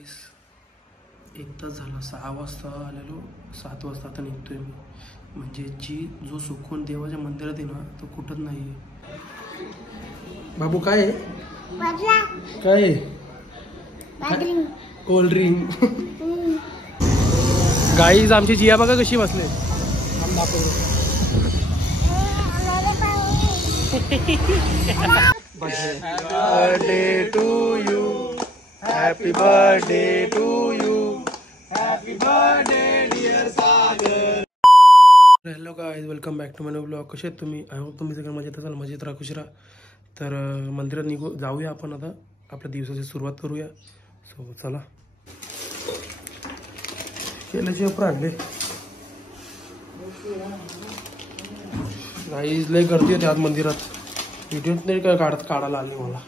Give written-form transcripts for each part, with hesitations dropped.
गाईस 1 तास झाला, 6 वाजता आलेलो, 7 वाजता आता निघतोय मी. म्हणजे जो सुकून देवाच्या मंदिरात आहे ना तो कुठंच नाही आहे. बाबू काय आहे? काय आहे? Cold drink. गाईज आमची जिया बघा कशी बसले. Birthday to you, happy birthday to you, happy birthday dear Sagar. Hello guys, welcome back to my new blog. कसे आहेत तुम्ही? आय होप तुम्ही सगळं मजेत असाल, मजेत राहा, खुश राहा. तर मंदिरात जाऊया आपण आता, आपल्या दिवसाची सुरुवात करूया. सो चला. केल्याचे वापर आणले गाईज, लय गर्दी होती आज मंदिरात. व्हिडिओ नाही काय काढायला आले, मला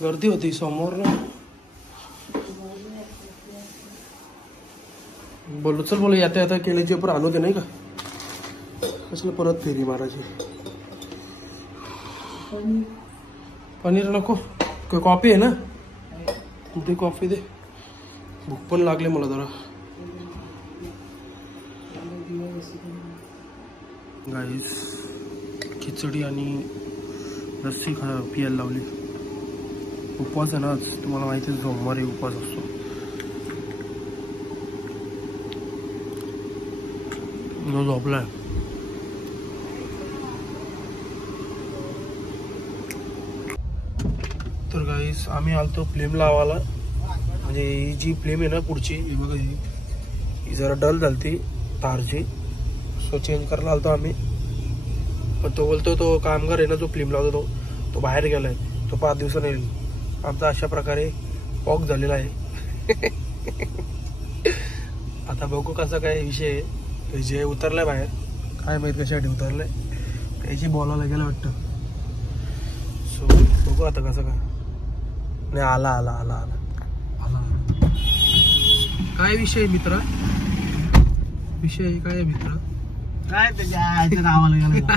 गर्दी होती समोर ना. बोललो चल बोल, येता येता केल्याचे वापर आणू दे नाही का, कसलं परत फेरी मारायची. पनीर नको, कॉफी आहे ना, ते कॉफी दे. भूक पण लागले मला जरा. गाईस खिचडी आणि लस्सी पियायला लावली. उपवास आहे ना आज, तुम्हाला माहिती आहे, सोमवारी उपवास असतो. झोपलाय. तर गाईस आम्ही आलतो फ्लेम लावायला. म्हणजे ही जी फ्लेम आहे ना पुढची, ही बघा, ही जरा डल झालती तारची, सो चेंज करायला आलतो आम्ही. पण तो बोलतो, तो कामगार आहे ना जो फ्लेम लावतो तो बाहेर गेलाय, तो 5 दिवसांनी येईल. आमचा अशा प्रकारे पॉक झालेला आहे. आता बघू कसा काय विषय आहे. जे उतरलाय बाहेर, काय माहित कशासाठी उतरलाय, त्याची बोलायला गेलं वाटतं. सो बघू आता कसं काय. नाही, आला आला आला आला आला. काय विषय मित्र, विषय काय मित्र? काय त्याच्या गावाला गेला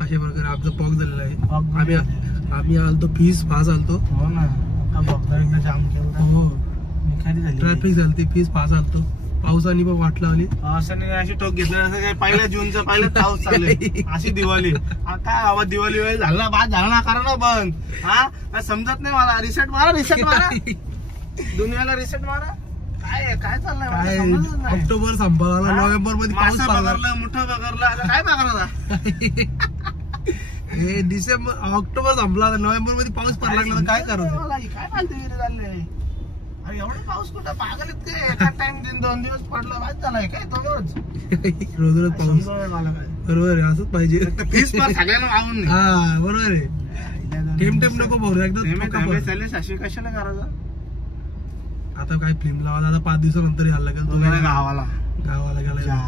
अशा प्रकारे आमचं पॉक झालेलं आहे. आम्ही आलतो फीस पास आलतो. हो ना, जाम केला. हो, ट्रॅफिक झाली, फीस पास आलतो. पावसाने पण वाट लावली. पावसाने अशी टोक घेतलं. पहिल्या जूनचा पहिला पाऊस चालू, अशी दिवाळी. काय बाबा दिवाळी वेळ झाला, बाद झाला ना, करा ना बंद. हा समजत नाही मला. रिसेट मारा, रिसेट मारा, दुनियाला रिसेट मारा. काय काय चाललंय? ऑक्टोबर संपला, नोव्हेंबर मध्ये पाऊस पगारला, मोठं पगारला. काय पगारला? हे डिसेंबर, ऑक्टोबर संपला, नोव्हेंबर मध्ये पाऊस पडला लागला, काय करू? काय फालतूगिरी चाललंय? अरे एवढा पाऊस कुठं? पागल इतके एका टाइम 2 दिवस पडला, बाद झालाय काय तो रोज? रोज रोज पाऊस. मला काय बरोबर आहे, असंच पाहिजे. फीस पण सगळ्यांना मागून. हा बरोबर आहे. टेम टेम नको भाऊ, एकदा चालले साशी कशाला करायचं. आता काय फिल्म लावा, आता 5 दिवसानंतर यायला लागेल. तो गावाला गेला.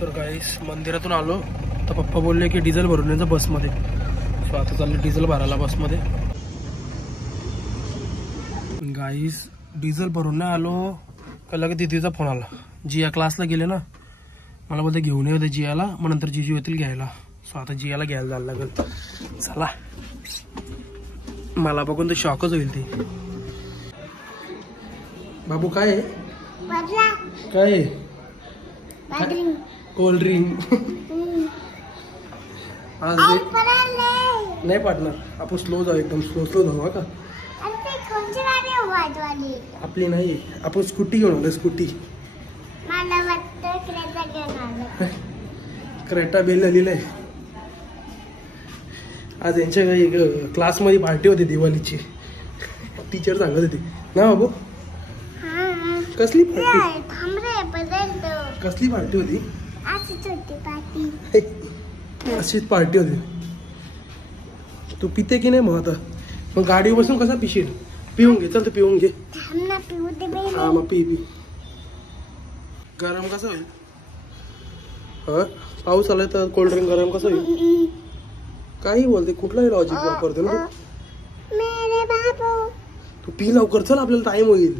तर गाईस मंदिरातून आलो, तर पप्पा बोलले की डिझेल भरून यायचं बसमध्ये. सो आता चाललं डिझेल भरायला बसमध्ये. गाईस डिझेल भरून नाही आलो का लगेच दिदीचा फोन आला. जिया क्लासला गेले ना, मला बोलते घेऊन ये जियाला, मग नंतर जीजी होतील घ्यायला. सो आता जियाला घ्यायला जायला लागेल. चला, मला बघून तर शॉकच होईल ती. बाबू काय आहे? वाटला काय आहे? वाटली कोल्ड ड्रिंक. आज आई दे- पडले नाही पाडणार. आपण स्लो जाऊ, एकदम स्लो स्लो जाऊ हा का. आणि ते कोणची गाडी वाजवाली आपली नाही, आपण स्कूटी घेऊन आलो. स्कूटी मला वाटतं क्रेता घेऊन आलं क्रेटा बेल लिहिलंय. आज यांच्या काही क्लासमध्ये पार्टी होती दिवाळीची. टीचर सांगत होती ना बाबू. हा कसली पार्टी? नाही, थांब रे बदलतो कसली पार्टी होती? अशीच होती पार्टी अशीच पार्टी होती. तू पिते की नाही मग आता? मग गाडीवर बसून कसा पिशील? पिऊन घे, चल तू पिऊन घे. थांब ना पिऊ दे बाई हा मग पी पी. गरम कसं होईल? हा पाऊस आलाय तर कोल्ड्रिंक गरम कसं होईल? काही बोलते, कुठलाही लॉजिक वापरते ना तू. मेरे बाबू तू पी लवकर, चल आपल्याला टाइम होईल.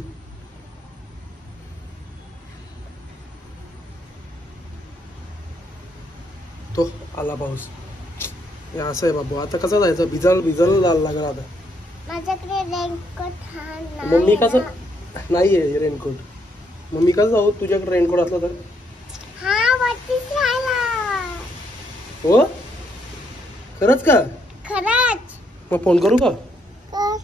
तो आला पाऊस. हे असं आहे बाबू, आता कसं जायचं? भिजल भिजल लागला आता. माझ्याकडे रेनकोट हा मग मी कसं नाही नाहीये रेनकोट. मग मी कसं जाऊ तुझ्याकडे रेनकोट असला तर? हा वरतीच राहिला हो खरंच का? खरंच मग फोन करू का? हो.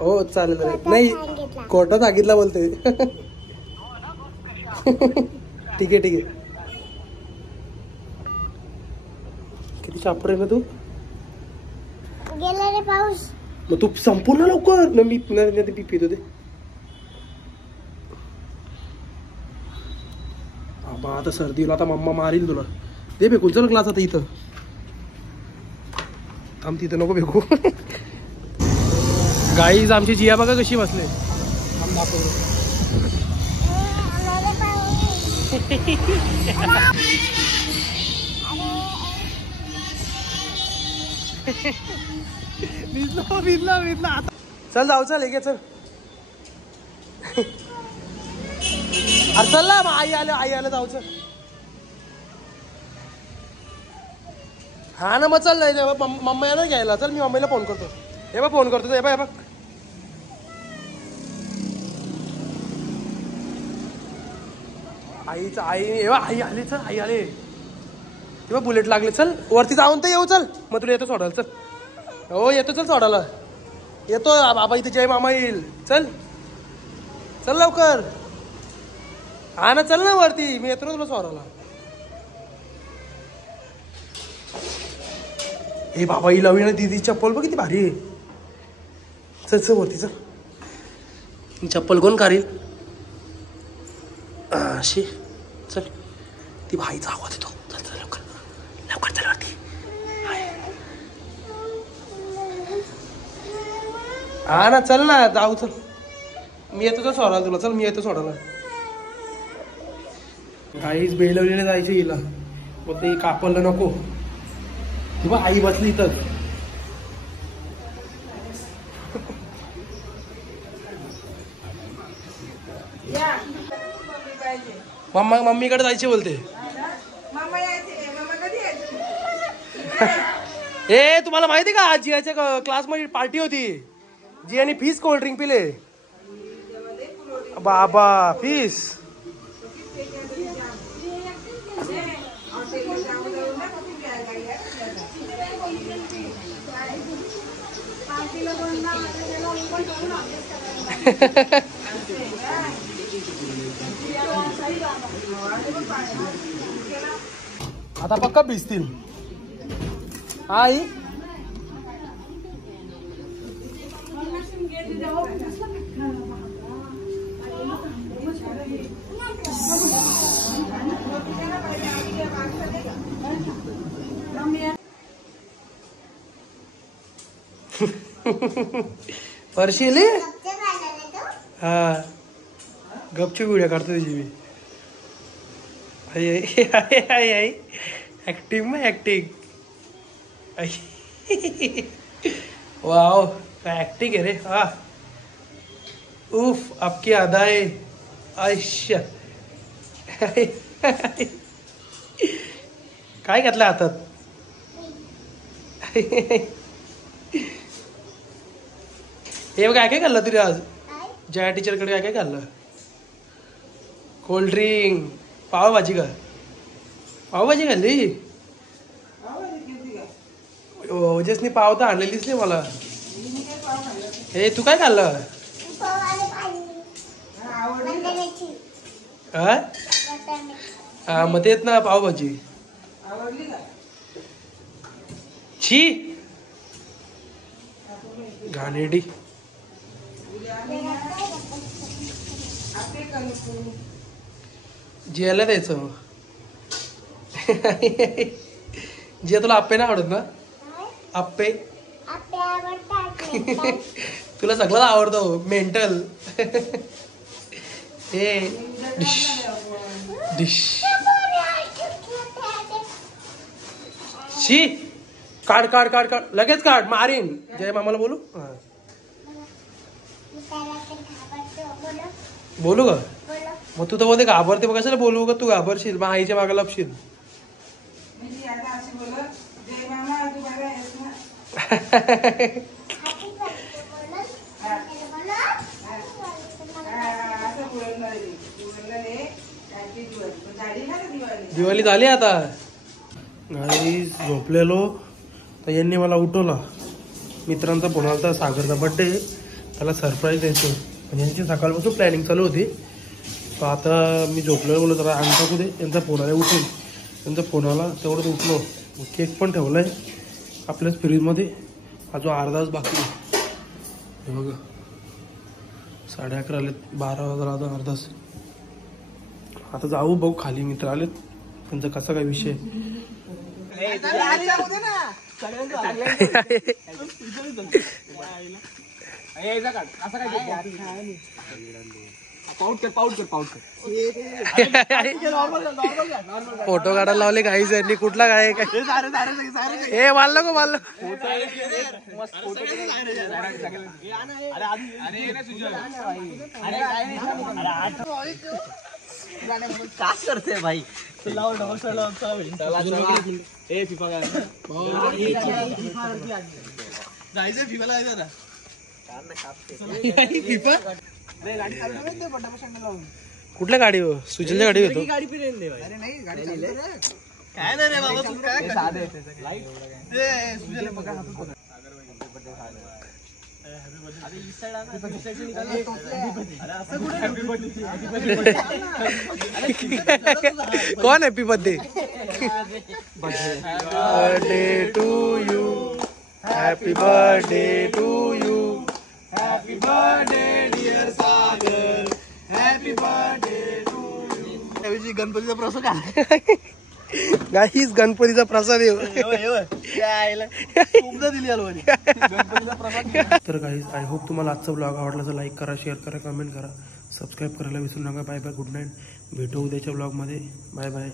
हो चालेल चालेल. कोर्टात नाही सांगितलं. कोर्टात सांगितलं बोलते. ठीक आहे ठीक आहे. किती चापर आहे ना तू. गेला रे पाऊस मग तू संपूर्ण लवकर ना. मी पी पित होते. बाबा आता सर्दी होईल, आता मम्मा मारील तुला. दे फेकून चल ग्लास आता. इथं थांब, तिथं नको फेकू. गाईज आमची जिया बघा कशी बसले. थांब दाखवतो. आला रे आता चल जाऊ, चल हे चल. अरे चल ना, आई आलं जाऊ चल. हा ना मग चल. नाही मम्मा यायला घ्यायला. चल मी मम्मीला फोन करतो. हे बघ फोन करतो. हे बघ हे बघ. आईचं आई हे बघ. आई आली. चल आई आले. हे बघ बुलेट लागले. चल वरती जाऊन तर येऊ. चल मग तुला येतो सोडायला. चल हो येतो. चल सोडायला येतो. बाबा इथे जय मामा येईल. चल चल लवकर. हा ना चल ना वरती. मी येतो ना तुला सोडायला. हे बाबा ही लावली ना दीदी चप्पल बघ किती भारी आहे. चल चल वरती चल. चप्पल कोण काढील अशी. चल ती भाईचा आवाज येतो. चल चल लवकर लवकर चल वरती. हा ना चल ना जाऊ. चल मी येतो तर सोडायला तुला. चल मी येतो सोडायला. काहीच बेलवलीला जायचं हिला. मग ते कापलं नको. बघ आई बसली इथं. मम्मीकडे जायचे बोलते. ए तुम्हाला माहिती का आज जियाच्या क्लासमध्ये पार्टी होती. जियाने फीस कोल्ड ड्रिंक पिले. बाबा फीस. आता पक्का भिजतील. आई फरशीली. हा गपचूप व्हिडिओ काढतो तुझी मी. आई ऍक्टिंग मग ऍक्टिंग. वाओ काय ऍक्टिंग आहे रे. हा उफ आपकी अदाए आयशा. काय घातलं हातात? हे काय काय खाल्लं तुझी आज काय? जया टीचरकडे काय काय खाल्लं? कोल्ड ड्रिंक, पावभाजी का? पावभाजी खाल्ली? ओजसनी पाव तर आणलेलीच नाही मला. हे तू काय खाल्लं? पोवाले पाहिजे. वटाण्याची. हा वटाणे. हा, मग तेच ना पावभाजी. छी घाणेरडी. जियाला द्यायचं. जिया तुला आप्पे नाही आवडत ना? काय? आप्पे आपल्या आवडतात. तुला सगळं आवडतो मेंटल. हे डिश डिश. शी काढ काढ काढ काढ लगेच काढ मारीन. जय मामाला बोलू? हा. बोलू का? मग तू तर बोलते घाबरते, मग कशाला बोलू का? तू घाबरशील मग आईच्या मागे लपशील. दिवाळी झाली आता. गाई झोपलेलो तर यांनी मला उठवला. मित्रांचा फोन आला होता, सागरचा बर्थडे, त्याला सरप्राईज द्यायचं. म्हणजे यांची सकाळपासून प्लॅनिंग चालू होती. तर आता मी झोपलेलो, बोललो जरा अंग टाकू दे, त्यांचा फोन आला उठून. त्यांचा फोन आला तेवढंच उठलो. केक पण ठेवलाय आपल्याच फ्रीजमध्ये. अजून अर्धा तास बाकी. हे बघा 11:30 आलेत, 12 वाजता आता अर्धा तास. आता जाऊ बघू खाली, मित्र आलेत, त्यांचा कसा काय विषय. फोटो काढायला लावले काहीच यांनी. कुठला काय हे मारलं को मारलं. काय करते भाई? जायचं फिफाला जायचं ना. कुठल्या गाडी? सुजलच्या गाडी होतो. काय नाही रे बाबा, तू काय कोण happy birthday? Birthday to you, happy birthday to you, happy birthday dear Sagar, happy birthday to you. गणपतीचा प्रसंग आहे. गाईस गणपतीचा प्रसाद येऊ. तर गाईस आय होप तुम्हाला आजचा ब्लॉग आवडला तर लाईक करा, शेअर करा, कमेंट करा, सबस्क्राईब करायला विसरू नका. Bye bye, good night. भेटू उद्याच्या ब्लॉगमध्ये. Bye bye.